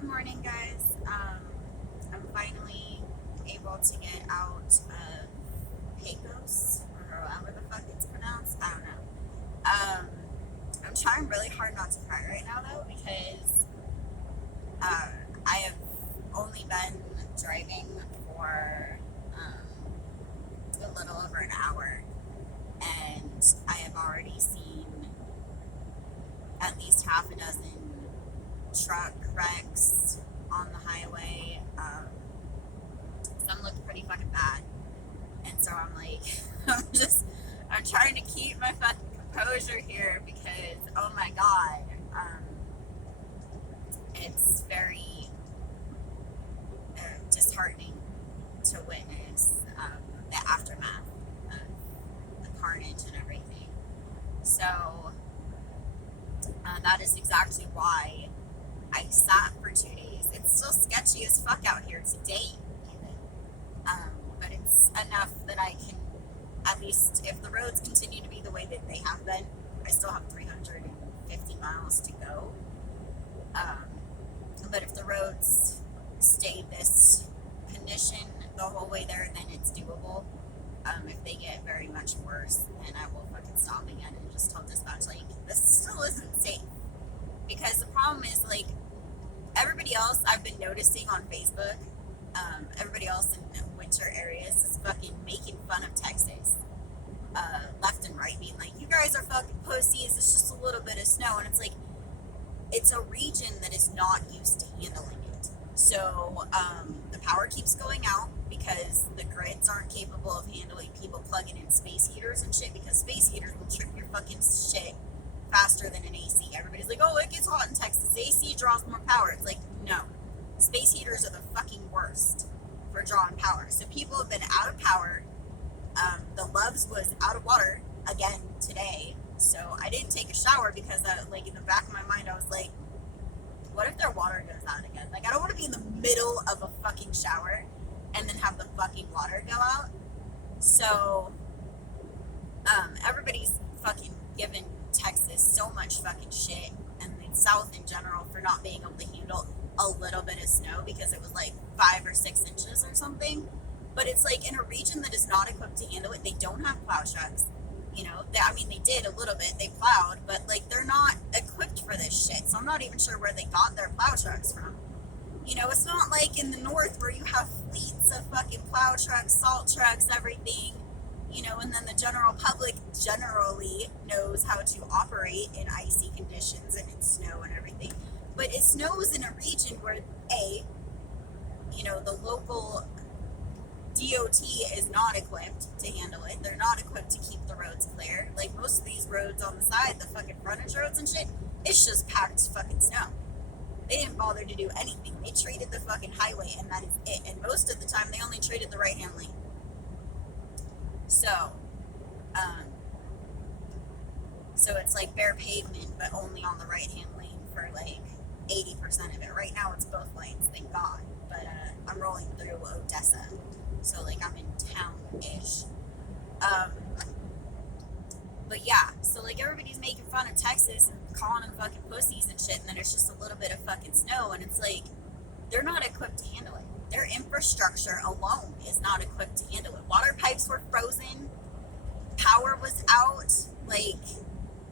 Good morning, guys. I'm finally able to get out of Pecos, or however the fuck it's pronounced. I don't know. I'm trying really hard not to cry right now, though, because I have only been driving for a little over an hour, and I have already seen at least half a dozen truck wrecks on the highway. Some look pretty fucking bad, and so I'm like, I'm trying to keep my fucking composure here because, oh my god, it's very disheartening to witness the aftermath of the carnage and everything. So that is exactly why I sat for 2 days. It's still sketchy as fuck out here today, even. But it's enough that I can, at least if the roads continue to be the way that they have been, I still have 350 miles to go. But if the roads stay this condition the whole way there, then it's doable. If they get very much worse, then I will fucking stop again and just tell dispatch, like, this still isn't safe. Because the problem is, like, everybody else I've been noticing on Facebook, everybody else in winter areas is fucking making fun of Texas, left and right, being like, you guys are fucking pussies, it's just a little bit of snow. And it's like, it's a region that is not used to handling it. So the power keeps going out because the grids aren't capable of handling people plugging in space heaters and shit, because space heaters will trip your fucking shit faster than an AC. Everybody's like, oh, it gets hot in Texas, AC draws more power. It's like, no. Space heaters are the fucking worst for drawing power. So people have been out of power. The Loves was out of water again today. So I didn't take a shower because like, in the back of my mind, I was like, what if their water goes out again? Like, I don't want to be in the middle of a fucking shower and then have the fucking water go out. So everybody's fucking giving Texas so much fucking shit, and the South in general, for not being able to handle a little bit of snow, because it was like 5 or 6 inches or something. But it's like, in a region that is not equipped to handle it, they don't have plow trucks. You know, they did a little bit, they plowed, but like, they're not equipped for this shit. So I'm not even sure where they got their plow trucks from. You know, it's not like in the north where you have fleets of fucking plow trucks, salt trucks, everything. You know, and then the general public generally knows how to operate in icy conditions and in snow and everything. But it snows in a region where, you know, the local DOT is not equipped to handle it. They're not equipped to keep the roads clear. Like, most of these roads on the side, the fucking frontage roads and shit, it's just packed fucking snow. They didn't bother to do anything. They treated the fucking highway, and that is it. And most of the time, they only treated the right-hand lane. So it's like bare pavement, but only on the right-hand lane for like 80% of it. Right now, it's both lanes, thank God. But I'm rolling through Odessa, so like, I'm in town-ish. But yeah, so like, everybody's making fun of Texas and calling them fucking pussies and shit, and then there's just a little bit of fucking snow, and it's like, they're not equipped to handle it. Their infrastructure alone is not equipped to handle it. Water pipes were frozen, power was out, like,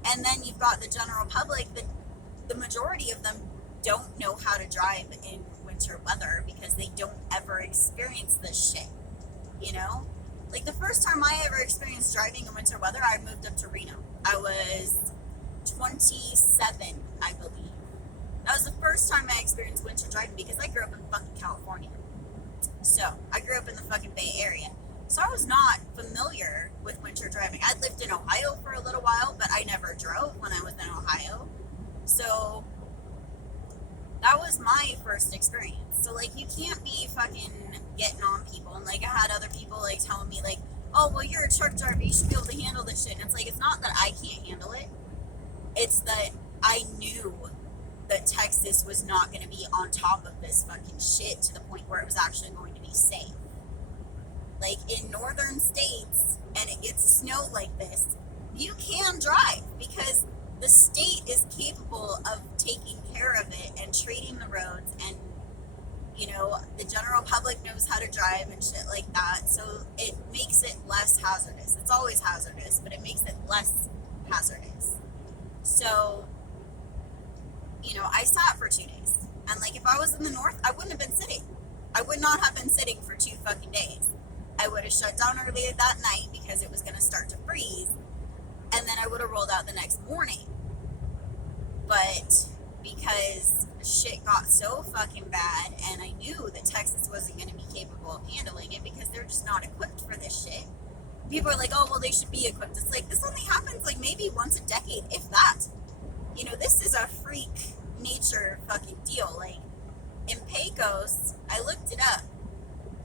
and then you've got the general public that the majority of them don't know how to drive in winter weather because they don't ever experience this shit, you know? Like, the first time I ever experienced driving in winter weather, I moved up to Reno. I was 27, I believe. That was the first time I experienced winter driving, because I grew up in fucking California. So, I grew up in the fucking Bay Area. So I was not familiar with winter driving. I lived in Ohio for a little while, but I never drove when I was in Ohio. So that was my first experience. So, like, you can't be fucking getting on people. And, like, I had other people, like, telling me, like, oh, well, you're a truck driver, you should be able to handle this shit. And it's like, it's not that I can't handle it. It's that I knew that Texas was not going to be on top of this fucking shit to the point where it was actually going to be safe. Like, in northern states, and it gets snow like this, you can drive because the state is capable of taking care of it and treating the roads and knows how to drive and shit like that, so it makes it less hazardous. It's always hazardous, but it makes it less hazardous. So, you know, I sat for 2 days. And, like, if I was in the north, I wouldn't have been sitting. I would not have been sitting for 2 fucking days. I would have shut down earlier that night because it was going to start to freeze. And then I would have rolled out the next morning. But because shit got so fucking bad, and I knew that Texas wasn't going to be capable of handling it because they're just not equipped for this shit. People are like, oh, well, they should be equipped. It's like, this only happens, like, maybe once a decade, if that. You know, this is a freak nature fucking deal. Like, in Pecos, I looked it up.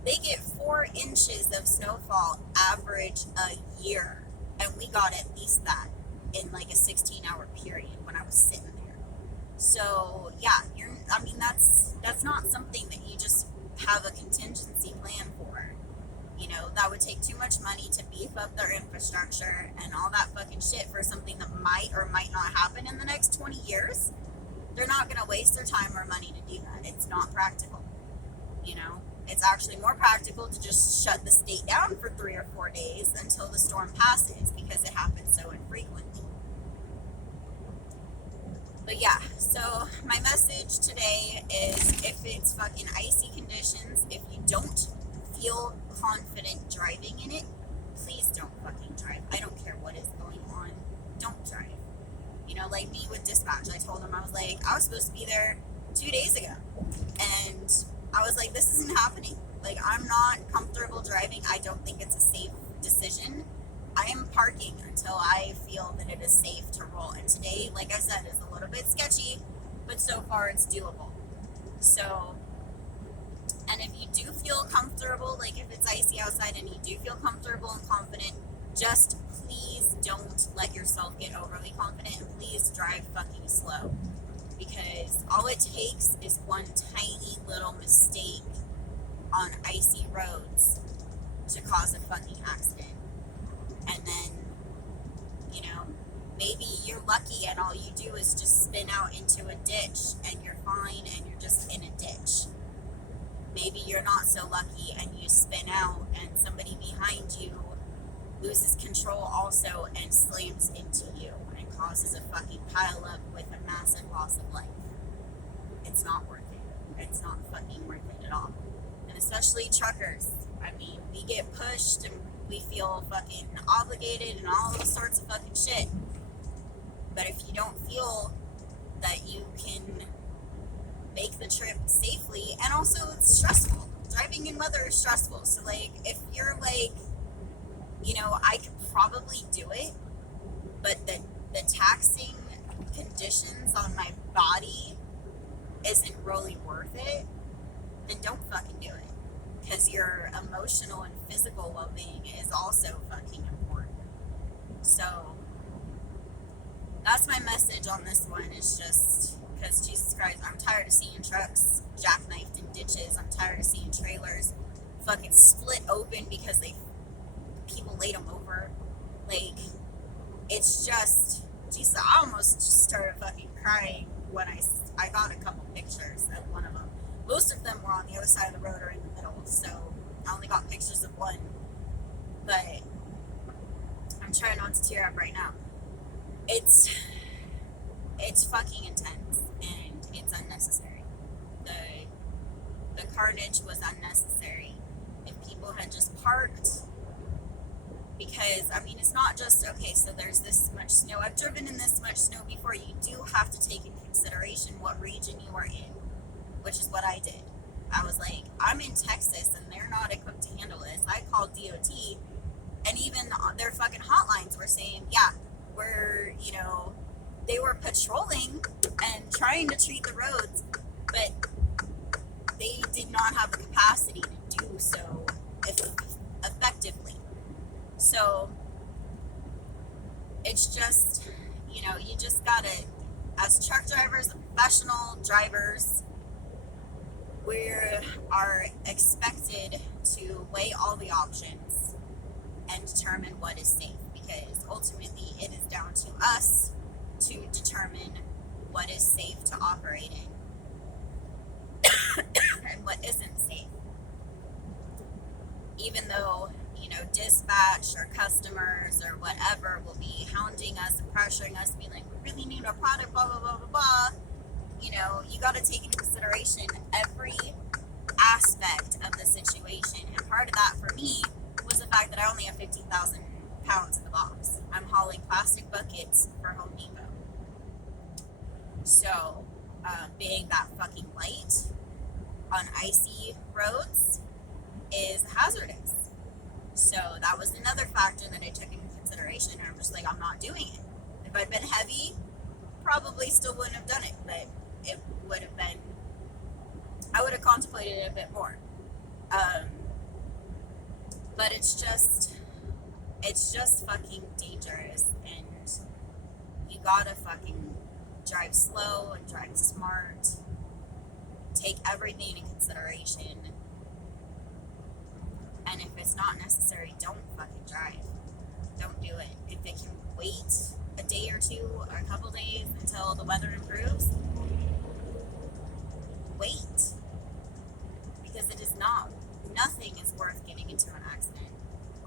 They get 4 inches of snowfall average a year. And we got at least that in like a 16-hour period when I was sitting there. So, yeah, that's not something that you just have a contingency plan for. You know, that would take too much money to beef up their infrastructure and all that fucking shit for something that might or might not happen in the next 20 years. They're not going to waste their time or money to do that. It's not practical. You know, it's actually more practical to just shut the state down for 3 or 4 days until the storm passes, because it happens so infrequently. But yeah, so my message today is, if it's fucking icy conditions, if you don't feel confident driving in it, please don't fucking drive. I don't care what is going on. Don't drive. You know, like me with dispatch, I told them, I was like, I was supposed to be there 2 days ago. And I was like, this isn't happening. Like, I'm not comfortable driving. I don't think it's a safe decision. I am parking until I feel that it is safe to roll. And today, like I said, is a little bit sketchy, but so far it's doable. So, and if you do feel comfortable, like if it's icy outside and you do feel comfortable and confident, just please don't let yourself get overly confident, and please drive fucking slow. Because all it takes is one tiny little mistake on icy roads to cause a fucking accident. And then, you know, maybe you're lucky and all you do is just spin out into a ditch and you're fine and you're just in a ditch. Maybe you're not so lucky and you spin out and somebody behind you loses control also and slams into you and causes a fucking pile up with a massive loss of life. It's not worth it. It's not fucking worth it at all. And especially truckers. I mean, we get pushed and we feel fucking obligated and all those sorts of fucking shit. But if you don't feel that you can make the trip safely, and also it's stressful. Driving in weather is stressful. So, like, if you're like, you know, I could probably do it, but the taxing conditions on my body isn't really worth it, then don't fucking do it. Because your emotional and physical well-being is also fucking important. So, that's my message on this one, is just, because Jesus Christ, I'm tired of seeing trucks jackknifed in ditches. I'm tired of seeing trailers fucking split open because people laid them over. Like, it's just, Jesus, I almost just started fucking crying when I got a couple pictures of one of them. Most of them were on the other side of the road or in the middle, so I only got pictures of one. But I'm trying not to tear up right now. It's fucking intense, and it's unnecessary. The carnage was unnecessary. If people had just parked, because, I mean, it's not just, okay, so there's this much snow. I've driven in this much snow before. You do have to take in consideration what region you are in, which is what I did. I was like, I'm in Texas, and they're not equipped to handle this. I called DOT, and even their fucking hotlines were saying, yeah, we're, you know, they were patrolling and trying to treat the roads, but they did not have the capacity to do so effectively. So, it's just, you know, you just gotta, as truck drivers, professional drivers, we are expected to weigh all the options and determine what is safe, because ultimately it is down to us to determine what is safe to operate in and what isn't safe. even though, you know, dispatch or customers or whatever will be hounding us and pressuring us, being like, we really need our product, blah, blah, blah, blah, blah. You know, you got to take into consideration every aspect of the situation. And part of that for me was the fact that I only have 15,000 pounds in the box. I'm hauling plastic buckets for Home Depot. So, being that fucking light on icy roads is hazardous. So that was another factor that I took into consideration. And I'm just like, I'm not doing it. If I'd been heavy, probably still wouldn't have done it, but it would have been, I would have contemplated it a bit more. But it's just fucking dangerous, and you gotta fucking drive slow and drive smart. Take everything into consideration. And if it's not necessary, don't fucking drive. Don't do it. If it can wait a day or two or a couple days until the weather improves, wait. Because it is not. Nothing is worth getting into an accident,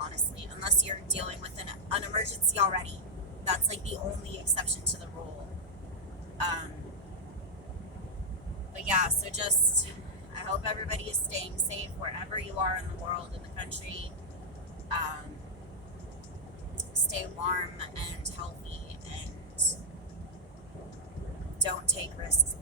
honestly, unless you're dealing with an emergency already. That's like the only exception to the rule. But yeah, so just, I hope everybody is staying safe wherever you are in the world, in the country. Stay warm and healthy, and don't take risks.